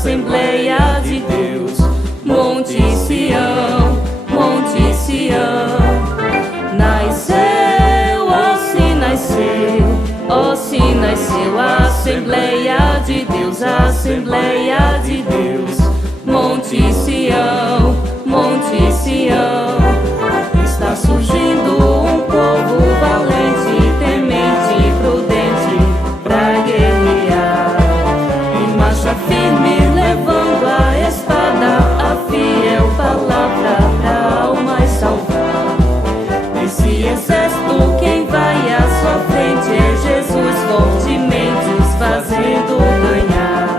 Assembleia de Deus, Monte Sião, Monte Sião. Nasceu, ó se nasceu, ó se nasceu, Assembleia de Deus, Assembleia de Deus, Monte Sião, Monte Sião. Está surgindo um povo valente, temente e prudente pra guerrear. Em marcha firme, levando a espada, a fiel palavra pra almas salvar. Esse exército, quem vai à sua frente é Jesus, fortemente os fazendo ganhar.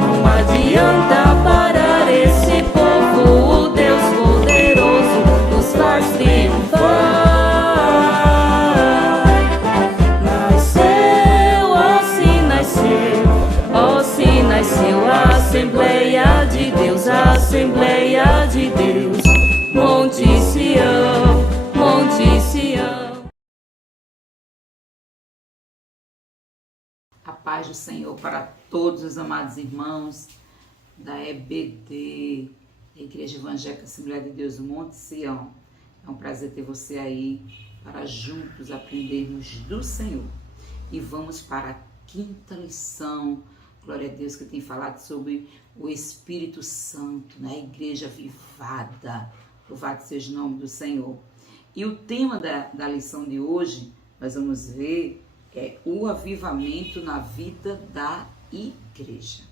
Não adianta parar esse povo, o Deus poderoso nos faz triunfar. Nasceu, ó se nasceu, ó se nasceu, Assembleia de Deus, Assembleia de Deus, Monte Sião, Monte Sião. A paz do Senhor para todos os amados irmãos da EBD, Igreja Evangélica Assembleia de Deus, Monte Sião. É um prazer ter você aí para juntos aprendermos do Senhor. E vamos para a quinta lição, glória a Deus, que tem falado sobre o Espírito Santo, né? A igreja avivada. Louvado seja o nome do Senhor. E o tema da lição de hoje, nós vamos ver, é o avivamento na vida da igreja.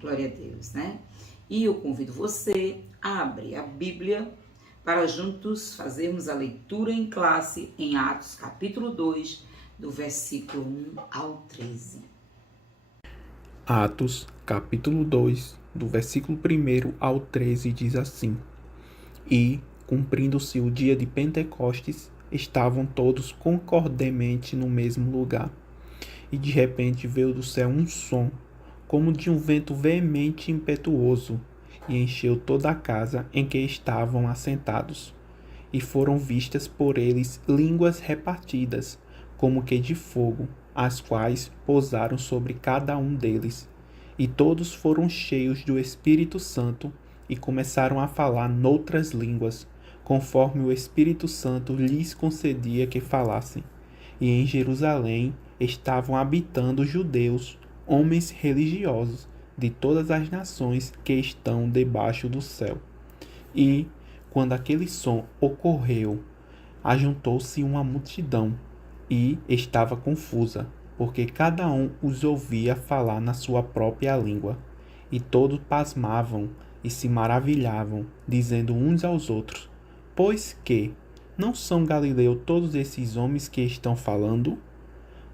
Glória a Deus, né? E eu convido você a abrir a Bíblia para juntos fazermos a leitura em classe em Atos capítulo 2, do versículo 1 ao 13. Atos capítulo 2, do versículo 1 ao 13 diz assim: E, cumprindo-se o dia de Pentecostes, estavam todos concordemente no mesmo lugar. E de repente veio do céu um som, como de um vento veemente e impetuoso, e encheu toda a casa em que estavam assentados. E foram vistas por eles línguas repartidas, como que de fogo, as quais pousaram sobre cada um deles. E todos foram cheios do Espírito Santo, e começaram a falar noutras línguas, conforme o Espírito Santo lhes concedia que falassem. E em Jerusalém estavam habitando judeus, homens religiosos, de todas as nações que estão debaixo do céu. E, quando aquele som ocorreu, ajuntou-se uma multidão, e estava confusa, porque cada um os ouvia falar na sua própria língua. E todos pasmavam e se maravilhavam, dizendo uns aos outros: Pois que não são galileus todos esses homens que estão falando?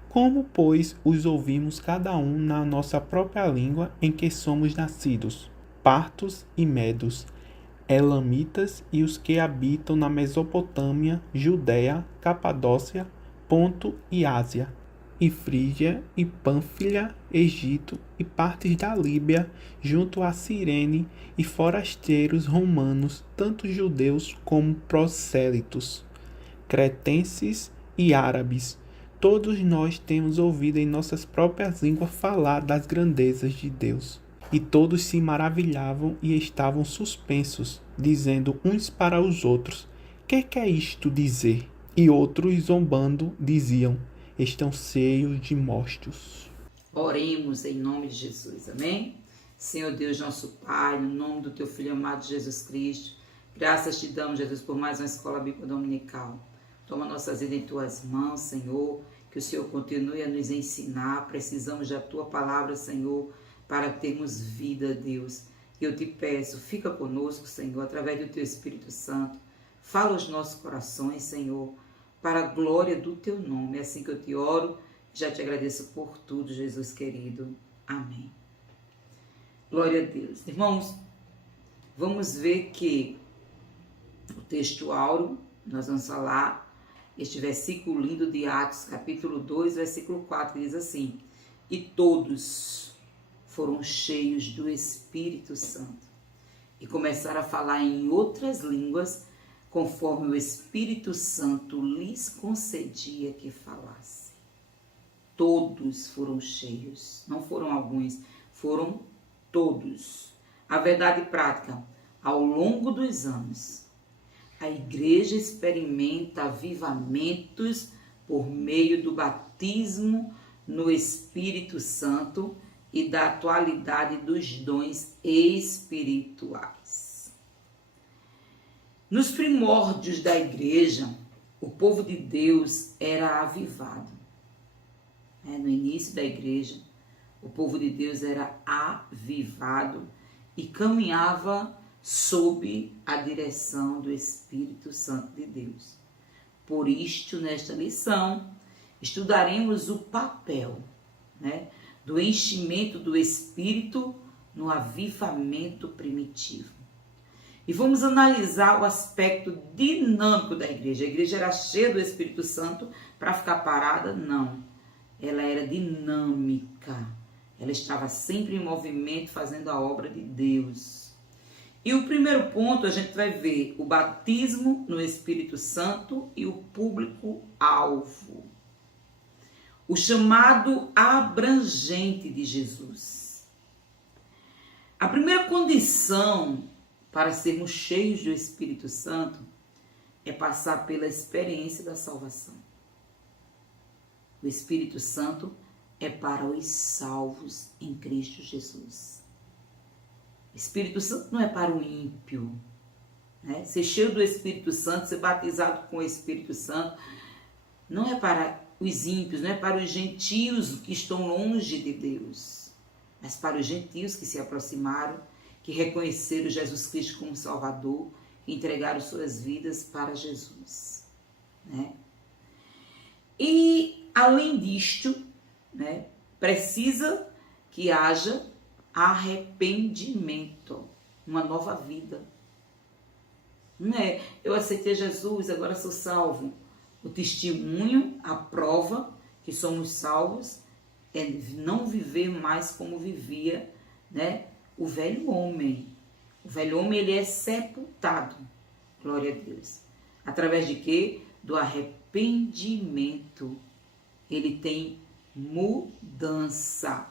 Como, pois, os ouvimos cada um na nossa própria língua em que somos nascidos? Partos e medos, elamitas e os que habitam na Mesopotâmia, Judéia, Capadócia, Ponto e Ásia, e Frígia e Pânfilia, Egito e partes da Líbia, junto a Cirene, e forasteiros romanos, tanto judeus como prosélitos, cretenses e árabes. Todos nós temos ouvido em nossas próprias línguas falar das grandezas de Deus. E todos se maravilhavam e estavam suspensos, dizendo uns para os outros: Que quer isto dizer? E outros, zombando, diziam: Estão cheios de mostos. Oremos em nome de Jesus, amém? Senhor Deus, nosso Pai, no nome do Teu Filho amado Jesus Cristo, graças te damos, Jesus, por mais uma escola bíblica dominical. Toma nossas vidas em Tuas mãos, Senhor, que o Senhor continue a nos ensinar. Precisamos da Tua palavra, Senhor, para termos vida, Deus. E eu te peço, fica conosco, Senhor, através do Teu Espírito Santo. Fala aos nossos corações, Senhor, para a glória do Teu nome. É assim que eu te oro, já te agradeço por tudo, Jesus querido. Amém. Glória a Deus. Irmãos, vamos ver que o texto áureo, nós vamos falar este versículo lindo de Atos, capítulo 2, versículo 4, diz assim: E todos foram cheios do Espírito Santo e começaram a falar em outras línguas, conforme o Espírito Santo lhes concedia que falasse. Todos foram cheios, não foram alguns, foram todos. A verdade prática, ao longo dos anos, a igreja experimenta avivamentos por meio do batismo no Espírito Santo e da atualidade dos dons espirituais. Nos primórdios da igreja, o povo de Deus era avivado. No início da igreja, o povo de Deus era avivado e caminhava sob a direção do Espírito Santo de Deus. Por isto, nesta lição, estudaremos o papel, do enchimento do Espírito no avivamento primitivo. E vamos analisar o aspecto dinâmico da igreja. A igreja era cheia do Espírito Santo para ficar parada? Não. Ela era dinâmica. Ela estava sempre em movimento, fazendo a obra de Deus. E o primeiro ponto, a gente vai ver o batismo no Espírito Santo e o público-alvo. O chamado abrangente de Jesus. A primeira condição para sermos cheios do Espírito Santo é passar pela experiência da salvação. O Espírito Santo é para os salvos em Cristo Jesus. O Espírito Santo não é para o ímpio. Ser cheio do Espírito Santo, ser batizado com o Espírito Santo, não é para os ímpios, não é para os gentios que estão longe de Deus, mas para os gentios que se aproximaram, que reconheceram Jesus Cristo como Salvador e entregaram suas vidas para Jesus. E, além disto, precisa que haja arrependimento, uma nova vida. Não é eu aceitei Jesus, agora sou salvo. O testemunho, a prova que somos salvos, é não viver mais como vivia, o velho homem. O velho homem, ele é sepultado, glória a Deus. Através de quê? Do arrependimento. Ele tem mudança,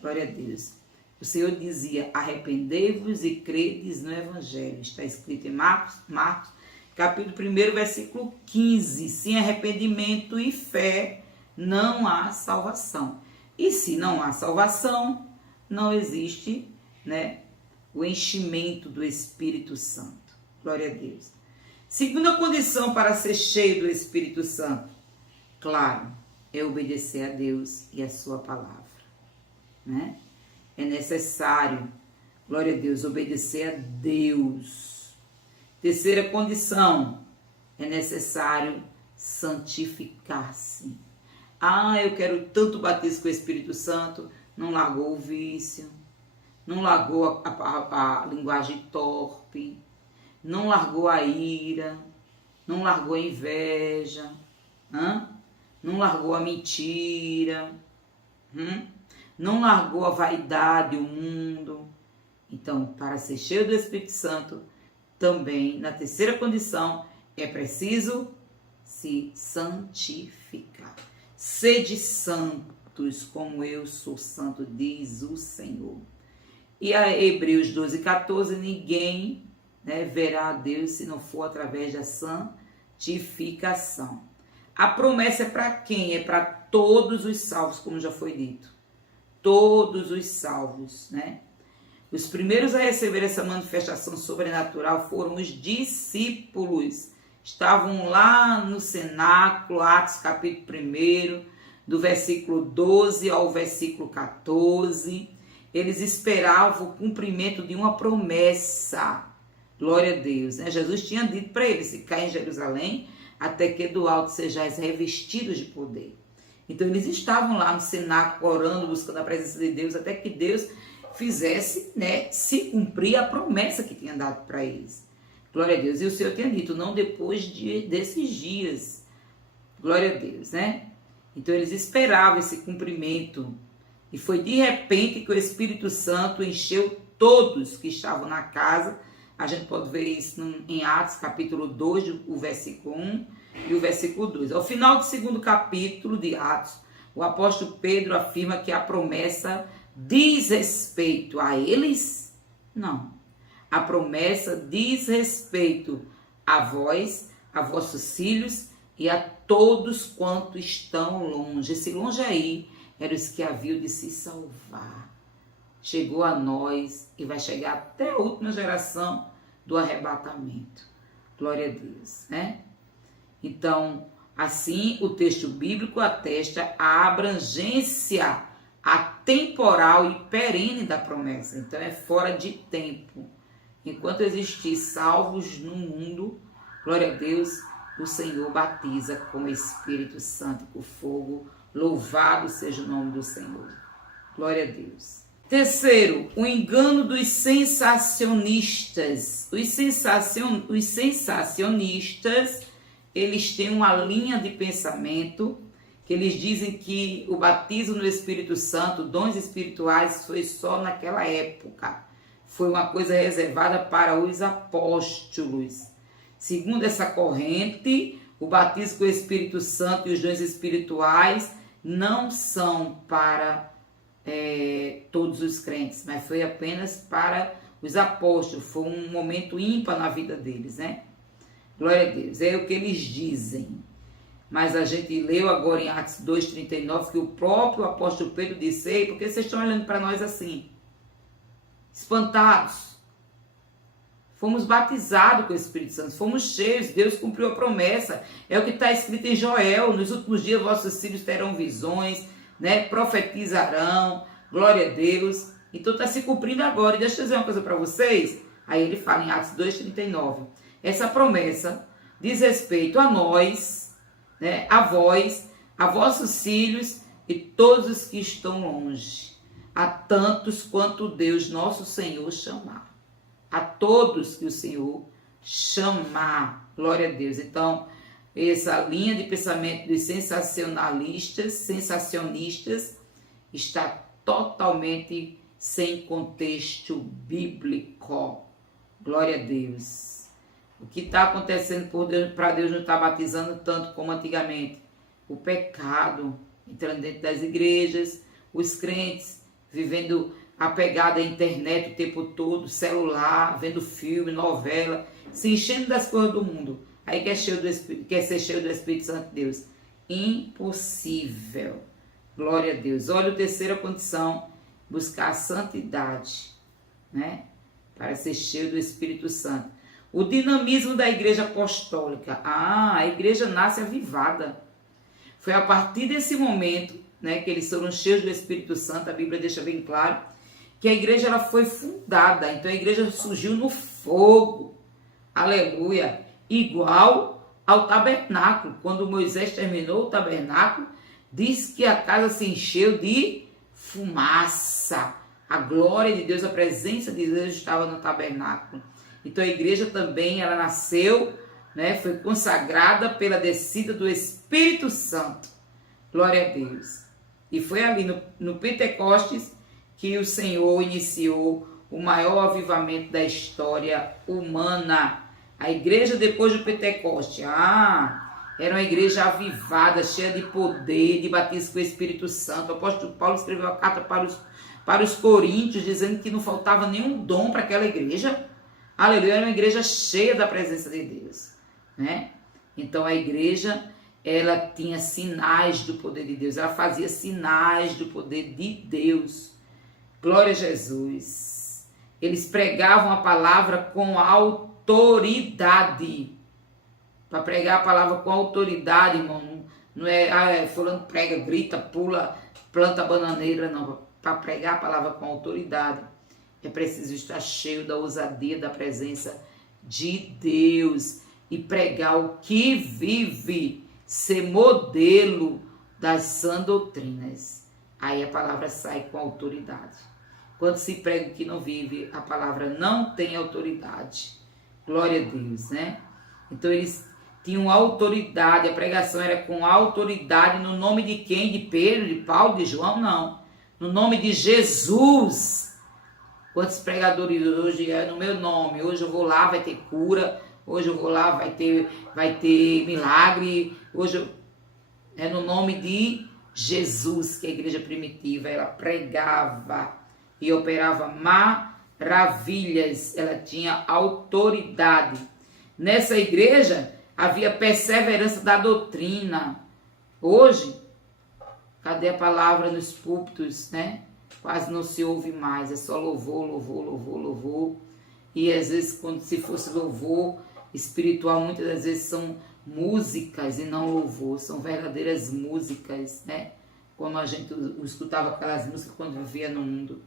glória a Deus. O Senhor dizia, arrependei-vos e credes no Evangelho. Está escrito em Marcos, capítulo 1, versículo 15. Sem arrependimento e fé não há salvação. E se não há salvação, não existe, o enchimento do Espírito Santo. Glória a Deus. Segunda condição para ser cheio do Espírito Santo, claro, é obedecer a Deus e a sua palavra. É necessário, glória a Deus, obedecer a Deus. Terceira condição, é necessário santificar-se. Eu quero tanto batismo com o Espírito Santo, não largou o vício, não largou a linguagem torpe, não largou a ira, não largou a inveja, não largou a mentira, não largou a vaidade, o mundo. Então, para ser cheio do Espírito Santo, também, na terceira condição, é preciso se santificar. Sede santos, como eu sou santo, diz o Senhor. E a Hebreus 12:14, ninguém verá a Deus se não for através da santificação. A promessa é para quem? É para todos os salvos, como já foi dito. Todos os salvos, Os primeiros a receber essa manifestação sobrenatural foram os discípulos. Estavam lá no cenáculo, Atos capítulo 1, do versículo 12 ao versículo 14. Eles esperavam o cumprimento de uma promessa. Glória a Deus. Jesus tinha dito para eles, ficar em Jerusalém, até que do alto sejais revestidos de poder. Então eles estavam lá no cenáculo, orando, buscando a presença de Deus, até que Deus fizesse, se cumprir a promessa que tinha dado para eles. Glória a Deus. E o Senhor tinha dito, não depois desses dias. Glória a Deus, Então eles esperavam esse cumprimento. E foi de repente que o Espírito Santo encheu todos que estavam na casa. A gente pode ver isso em Atos capítulo 2, o versículo 1 e o versículo 2. Ao final do segundo capítulo de Atos, o apóstolo Pedro afirma que a promessa diz respeito a eles? Não. A promessa diz respeito a vós, a vossos filhos e a todos quanto estão longe. Esse longe aí era os que haviam de se salvar. Chegou a nós e vai chegar até a última geração do arrebatamento. Glória a Deus, né? Então, assim, o texto bíblico atesta a abrangência atemporal e perene da promessa. Então, é fora de tempo. Enquanto existir salvos no mundo, glória a Deus, o Senhor batiza com o Espírito Santo e com fogo. Louvado seja o nome do Senhor. Glória a Deus. Terceiro, o engano dos sensacionistas. Os sensacionistas, eles têm uma linha de pensamento que eles dizem que o batismo no Espírito Santo, dons espirituais, foi só naquela época. Foi uma coisa reservada para os apóstolos. Segundo essa corrente, o batismo com o Espírito Santo e os dons espirituais não são para todos os crentes, mas foi apenas para os apóstolos. Foi um momento ímpar na vida deles, né? Glória a Deus. É o que eles dizem. Mas a gente leu agora em Atos 2,39 que o próprio apóstolo Pedro disse: ei, por que vocês estão olhando para nós assim? Espantados. Fomos batizados com o Espírito Santo, fomos cheios, Deus cumpriu a promessa. É o que está escrito em Joel: nos últimos dias vossos filhos terão visões, né? Profetizarão, glória a Deus. Então está se cumprindo agora. E deixa eu dizer uma coisa para vocês. Aí ele fala em Atos 2,39. Essa promessa diz respeito a nós, né? A vós, a vossos filhos e todos os que estão longe. A tantos quanto Deus nosso Senhor chamar. A todos que o Senhor chamar. Glória a Deus. Então, essa linha de pensamento dos sensacionistas, está totalmente sem contexto bíblico. Glória a Deus. O que está acontecendo para Deus não está batizando tanto como antigamente. O pecado entrando dentro das igrejas, os crentes vivendo apegado à internet o tempo todo, celular, vendo filme, novela, se enchendo das coisas do mundo. Aí quer ser cheio do Espírito Santo de Deus. Impossível. Glória a Deus. Olha a terceira condição, buscar a santidade, né? Para ser cheio do Espírito Santo. O dinamismo da igreja apostólica. A igreja nasce avivada. Foi a partir desse momento, né, que eles foram cheios do Espírito Santo, a Bíblia deixa bem claro, que a igreja ela foi fundada. Então a igreja surgiu no fogo. Aleluia. Igual ao tabernáculo. Quando Moisés terminou o tabernáculo, diz que a casa se encheu de fumaça. A glória de Deus, a presença de Deus estava no tabernáculo. Então a igreja também, ela nasceu, né, foi consagrada pela descida do Espírito Santo. Glória a Deus. E foi ali no Pentecostes que o Senhor iniciou o maior avivamento da história humana. A igreja depois do Pentecoste, era uma igreja avivada, cheia de poder, de batismo com o Espírito Santo. O apóstolo Paulo escreveu a carta para os coríntios, dizendo que não faltava nenhum dom para aquela igreja. Aleluia, era uma igreja cheia da presença de Deus, né? Então a igreja, ela tinha sinais do poder de Deus, ela fazia sinais do poder de Deus. Glória a Jesus. Eles pregavam a palavra com autoridade. Para pregar a palavra com autoridade, irmão, não é fulano prega, grita, pula, planta bananeira, não. Para pregar a palavra com autoridade, é preciso estar cheio da ousadia, da presença de Deus e pregar o que vive, ser modelo das sãs doutrinas. Aí a palavra sai com autoridade. Quando se prega o que não vive, a palavra não tem autoridade. Glória a Deus, né? Então eles tinham autoridade, a pregação era com autoridade, no nome de quem? De Pedro, de Paulo, de João? Não. No nome de Jesus. Quantos pregadores hoje é no meu nome? Hoje eu vou lá, vai ter cura. Hoje eu vou lá, vai ter milagre. Hoje é no nome de Jesus, que a igreja primitiva, ela pregava e operava maravilhas, ela tinha autoridade. Nessa igreja havia perseverança da doutrina. Hoje, cadê a palavra nos púlpitos, né? Quase não se ouve mais, é só louvor, louvor, louvor, louvor. E às vezes, quando se fosse louvor espiritual, muitas das vezes são músicas e não louvor, são verdadeiras músicas, né? Como a gente escutava aquelas músicas quando vivia no mundo.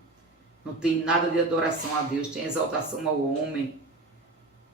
Não tem nada de adoração a Deus, tem exaltação ao homem,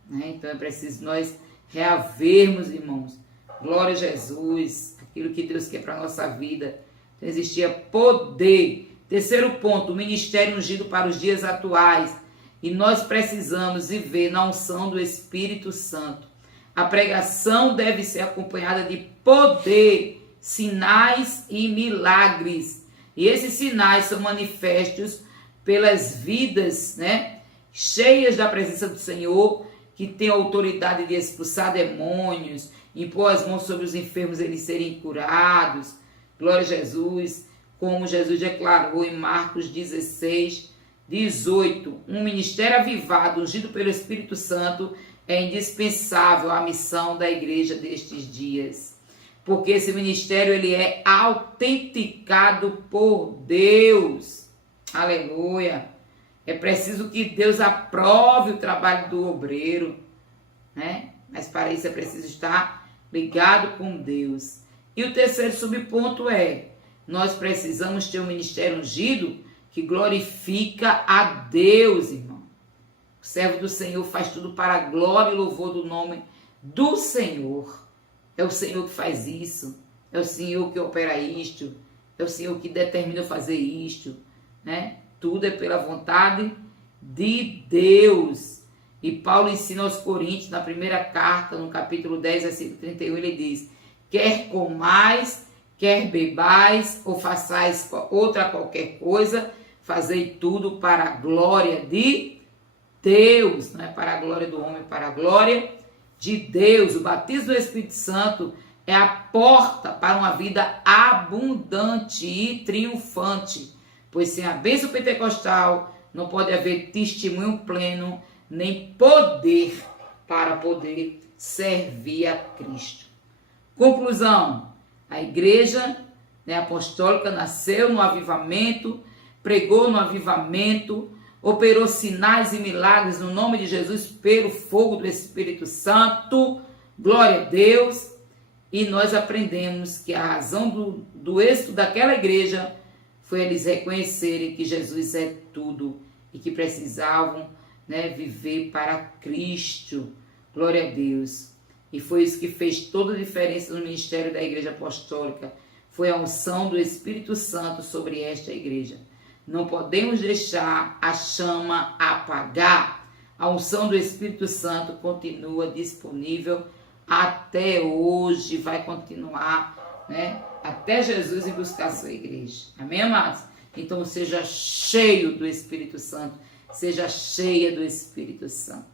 né? Então é preciso nós reavermos, irmãos. Glória a Jesus, aquilo que Deus quer para a nossa vida. Então existia poder. Terceiro ponto, o ministério ungido para os dias atuais. E nós precisamos viver na unção do Espírito Santo. A pregação deve ser acompanhada de poder, sinais e milagres. E esses sinais são manifestos pelas vidas, né, cheias da presença do Senhor, que tem autoridade de expulsar demônios, impor as mãos sobre os enfermos, eles serem curados. Glória a Jesus, como Jesus declarou em Marcos 16, 18. Um ministério avivado, ungido pelo Espírito Santo, é indispensável à missão da igreja destes dias. Porque esse ministério ele é autenticado por Deus. Aleluia. É preciso que Deus aprove o trabalho do obreiro, né? Mas para isso é preciso estar ligado com Deus. E o terceiro subponto é, nós precisamos ter um ministério ungido que glorifica a Deus, irmão. O servo do Senhor faz tudo para a glória e louvor do nome do Senhor. É o Senhor que faz isso. É o Senhor que opera isto. É o Senhor que determina fazer isto, né? Tudo é pela vontade de Deus. E Paulo ensina aos Coríntios, na primeira carta, no capítulo 10, versículo 31, ele diz: quer comais, quer bebais, ou façais outra qualquer coisa, fazei tudo para a glória de Deus. Não é para a glória do homem, para a glória de Deus. O batismo do Espírito Santo é a porta para uma vida abundante e triunfante. Pois sem a bênção pentecostal não pode haver testemunho pleno, nem poder para poder servir a Cristo. Conclusão, a igreja, né, apostólica nasceu no avivamento, pregou no avivamento, operou sinais e milagres no nome de Jesus pelo fogo do Espírito Santo. Glória a Deus. E nós aprendemos que a razão do êxito daquela igreja foi eles reconhecerem que Jesus é tudo e que precisavam, né, viver para Cristo. Glória a Deus. E foi isso que fez toda a diferença no ministério da igreja apostólica. Foi a unção do Espírito Santo sobre esta igreja. Não podemos deixar a chama apagar. A unção do Espírito Santo continua disponível até hoje, vai continuar, né, até Jesus ir buscar a sua igreja. Amém, amados? Então seja cheio do Espírito Santo, seja cheia do Espírito Santo.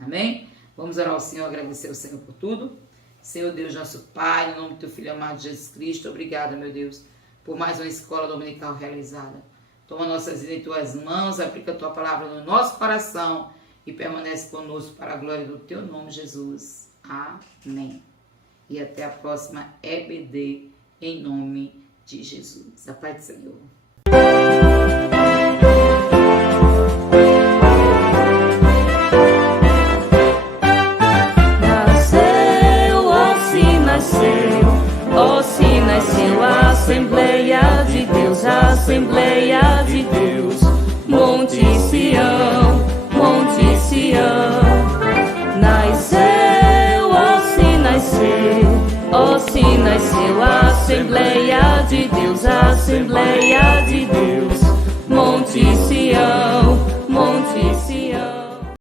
Amém? Vamos orar ao Senhor, agradecer ao Senhor por tudo. Senhor Deus, nosso Pai, no nome do teu Filho amado Jesus Cristo, obrigada, meu Deus, por mais uma escola dominical realizada. Toma nossas vidas em tuas mãos, aplica a tua palavra no nosso coração e permanece conosco para a glória do teu nome, Jesus. Amém. E até a próxima EBD, em nome de Jesus. A paz do Senhor. Ó, se nasceu a Assembleia de Deus, a Assembleia de Deus, Monte Sião, Monte Sião. Nasceu, ó, se nasceu a Assembleia de Deus, a Assembleia de Deus, Monte Sião, Monte Sião.